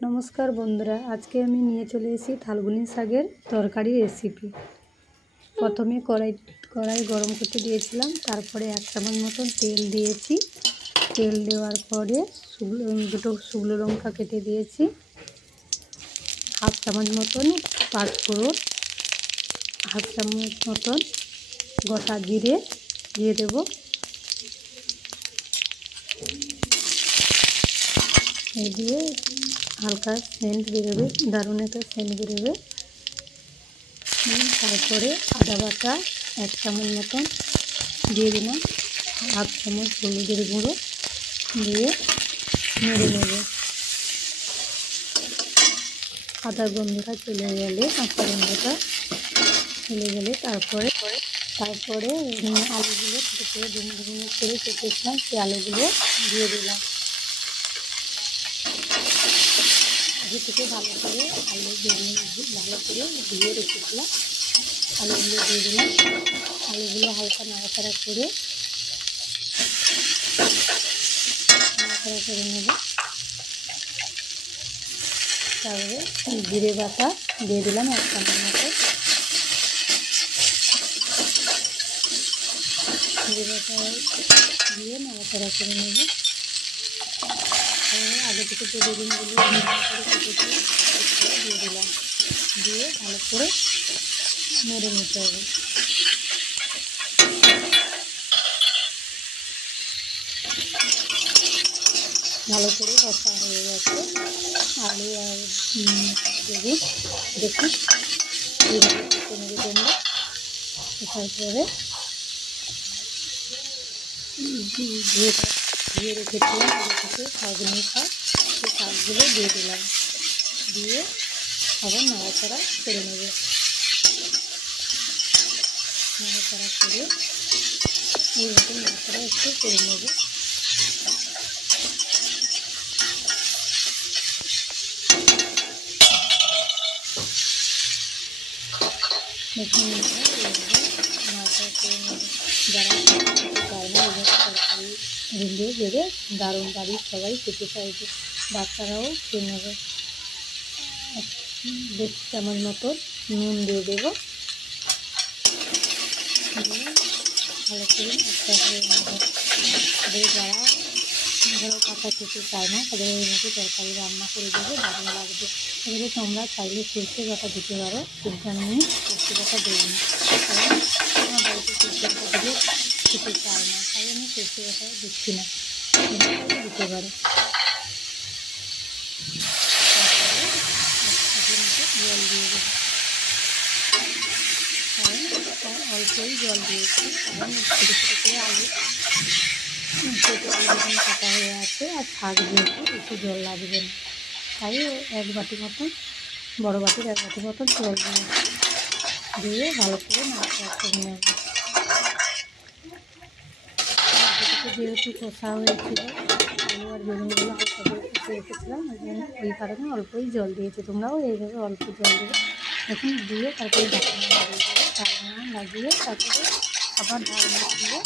নমস্কার বন্ধুরা, আজকে আমি নিয়ে চলে এসেছি থালগুনি শাকের তরকারি রেসিপি। প্রথমে কড়াই গরম করতে দিয়েছিলাম, তারপরে 1 চামচ মতন তেল দিয়েছি। তেল দেওয়ার পরে দুটো শুকনো লঙ্কা কেটে দিয়েছি, 1/2 চামচ মতন পাঁচফোড়ন, 1/2 চামচ মতন গোটা জিরে দিয়ে দেব। এই দিয়ে হালকা সেন্ট বেরোবে, দারুণ একটা সেন্ট বেরোবে। তারপরে আদা বাটা 1 চামচ মতন দিয়ে দিলাম, 1/2 চামচ হলুদের গুঁড়ো দিয়ে নেড়ে নেব। আদা গন্ধটা চলে গেলে, কাঁচা গন্ধটা চলে গেলে তারপরে আলুগুলো ছোটো করে ডুমো করে কেটেছিলাম, সেই আলুগুলো দিয়ে দিলাম। আগে থেকে ভালো করে ভালো করে ধুয়ে রেখেছিলাম, আলুগুলো দিয়ে দিলাম। আলুগুলো হালকা নাড়াচাড়া করে নেব। তারপরে জিরে বাটা দিয়ে দিলাম 1 চামচ মতো। জিরে বাটা দিয়ে নাড়াচাড়া করে নেব। আগে থেকে যে বেগুনগুলো করে কেটেছিলাম দিয়ে দিলাম, দিয়ে ভালো করে নেড়ে নিতে হবে। ভালো করে কষা হয়ে গেছে আলু আর বেগুন। দেখুন এইভাবে কষে নেবে তোমরা। তারপরে ধুয়ে রেখেছিলাম আগে থেকে শাকগুলো, সেই শাকগুলো দিয়ে দিলাম, দিয়ে আবার নাড়াচাড়া করে নেবে। নাড়াচাড়া করে এইভাবে নাড়াচাড়া একটু করে নেবে। দেখুন এইভাবে নাড়াচাড়া করে নেবে। যারা খেতে চায় না, এইভাবে তরকারি রেঁধে বেড়ে দারুণ, বাড়ির সবাই খেতে চাইবে, বাচ্চারাও খেয়ে নেবে। 1 চামচ মতো নুন দিয়ে দেবো, দিয়ে ভালো করে নাড়াচাড়া করে নেব। যারা ধরো কাঁচা খেতে চায় না, তাদের এইভাবে তরকারি রান্না করে দেবে, দারুণ লাগবে। এবারে তোমরা চাইলে সরষে বাটা দিতে পারো, কিন্তু আমি সরষে বাটা দিই না, কারণ আমার বাড়িতে সরষে বাটা দিয়ে খেতে চায় না, তাই আমি সরষে বাটা দিচ্ছি না, দিতে পারো। জল দিয়ে দেবো, কারণ অল্পই জল দিয়েছি, কারণ ছোটো ছোটো করে আলু যখন কাটা হয়ে আছে আর শাক যেহেতু একটু জল লাগবে না, তাই 1 বাটি মতন, বড়ো বাটির 1 বাটি মতন জল দিয়ে ভালো করে নাড়াচাড়া করে নেব। যেহেতু কষা হয়েছিল, আলু আর বেগুনগুলো হালকা করে কষে রেখেছিলাম, ওই কারণে অল্পই জল দিয়েছি। তোমরাও এইভাবে অল্প জল দেবে। এখন দিয়ে তারপরে ঢাকনা লাগিয়ে তারপরে আবার ঢাকনা দিয়ে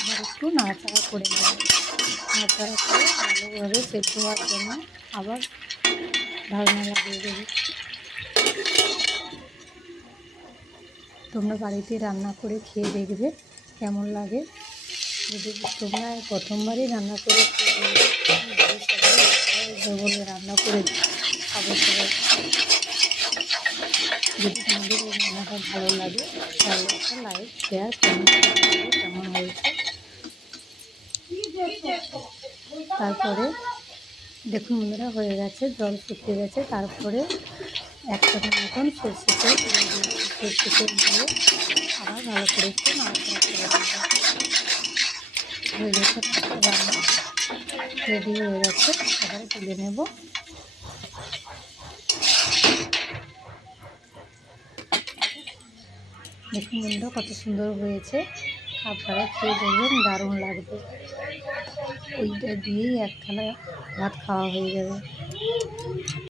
আবার একটু নাড়াচাড়া করে নেব। নাড়াচাড়া করে ভালোভাবে সেদ্ধ হওয়ার জন্য আবার ঢাকনা লাগিয়ে দেবো। তোমরা বাড়িতে রান্না করে খেয়ে দেখবে কেমন লাগে। যদি তোমরা প্রথমবারই রান্না করে বলে রান্না করে খাবো সবাই। যদি তোমাদের এই রান্নাটা ভালো লাগে তাহলে একটা লাইক, শেয়ার, কমেন্ট করে কেমন হয়েছে। তারপরে দেখুন বন্ধুরা, হয়ে গেছে, জল শুকিয়ে গেছে। তারপরে 1 চামচ মতন সরষে তেল দিয়ে আবার ভালো করে একটু নাড়াচাড়া করে দেবো। হয়ে গেছে রান্না, রেডি হয়ে গেছে, এবারে তুলে নেব। দেখুন বন্ধুরা কত সুন্দর হয়েছে, আপনারা খেয়ে দেখবেন, দারুণ লাগবে। ওইটা দিয়েই 1 থালা ভাত খাওয়া হয়ে যাবে।